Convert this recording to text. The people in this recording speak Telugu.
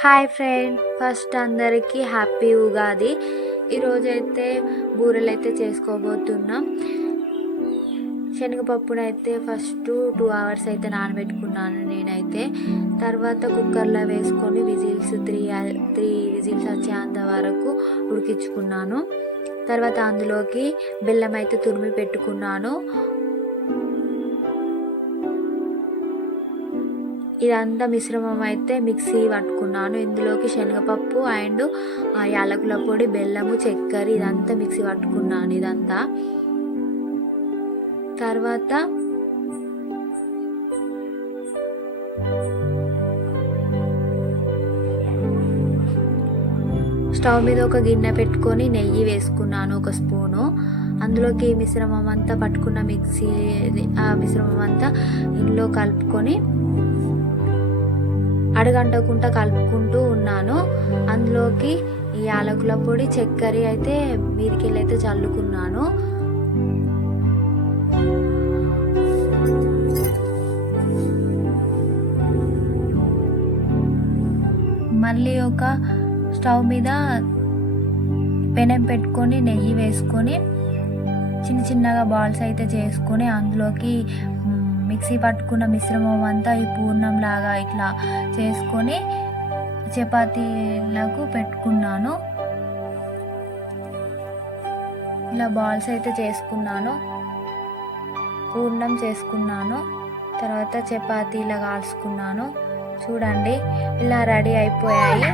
హాయ్ ఫ్రెండ్, ఫస్ట్ అందరికీ హ్యాపీ ఉగాది. ఈరోజైతే బూరెలు అయితే చేసుకోబోతున్నాం. శనగపప్పునైతే ఫస్ట్ 2 hours అయితే నానబెట్టుకున్నాను నేనైతే. తర్వాత కుక్కర్లో వేసుకొని త్రీ విజిల్స్ వచ్చేంత వరకు ఉడికించుకున్నాను. తర్వాత అందులోకి బెల్లం అయితే తురిమి పెట్టుకున్నాను. ఇదంతా మిశ్రమం అయితే మిక్సీ పట్టుకున్నాను. ఇందులోకి శనగపప్పు అండ్ యాలకుల పొడి, బెల్లము, చక్కెర ఇదంతా మిక్సీ పట్టుకున్నాను. ఇదంతా తర్వాత స్టవ్ మీద ఒక గిన్నె పెట్టుకొని నెయ్యి వేసుకున్నాను, 1 స్పూను. అందులోకి మిశ్రమం అంతా పట్టుకున్న మిశ్రమం అంతా ఇందులో కలుపుకొని అడగంటకుండా కలుపుకుంటూ ఉన్నాను. అందులోకి యాలకుల పొడి, చక్కెర అయితే మీదికెళ్ళి అయితే చల్లుకున్నాను. మళ్ళీ ఒక స్టవ్ మీద పెనం పెట్టుకొని నెయ్యి వేసుకొని చిన్న చిన్నగా బాల్స్ అయితే చేసుకొని అందులోకి మిక్సీ పట్టుకున్న మిశ్రమం అంతా ఈ పూర్ణం లాగా ఇట్లా చేసుకొని చపాతీలకు పెట్టుకున్నాను. ఇలా బాల్స్ అయితే చేసుకున్నాను, పూర్ణం చేసుకున్నాను. తర్వాత చపాతీలా కాల్చుకున్నాను. చూడండి, ఇలా రెడీ అయిపోయాయి.